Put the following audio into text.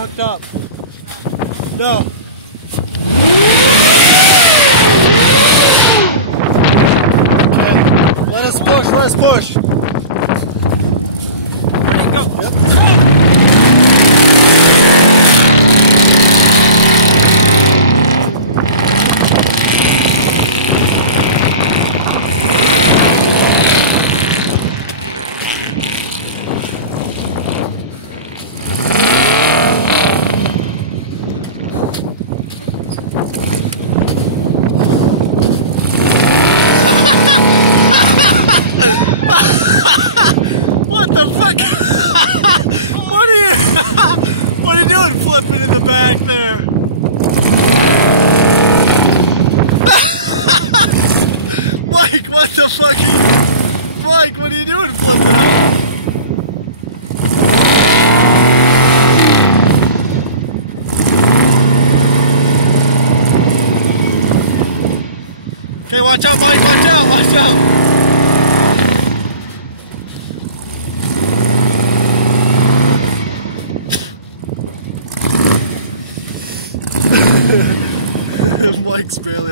not hooked up. No. Okay, let us push. Go. Yep. What the fuck? What are you doing flipping in the back there? Mike, what the fuck? Mike, what are you doing flipping? Okay, watch out, Mike, watch out. Mike's barely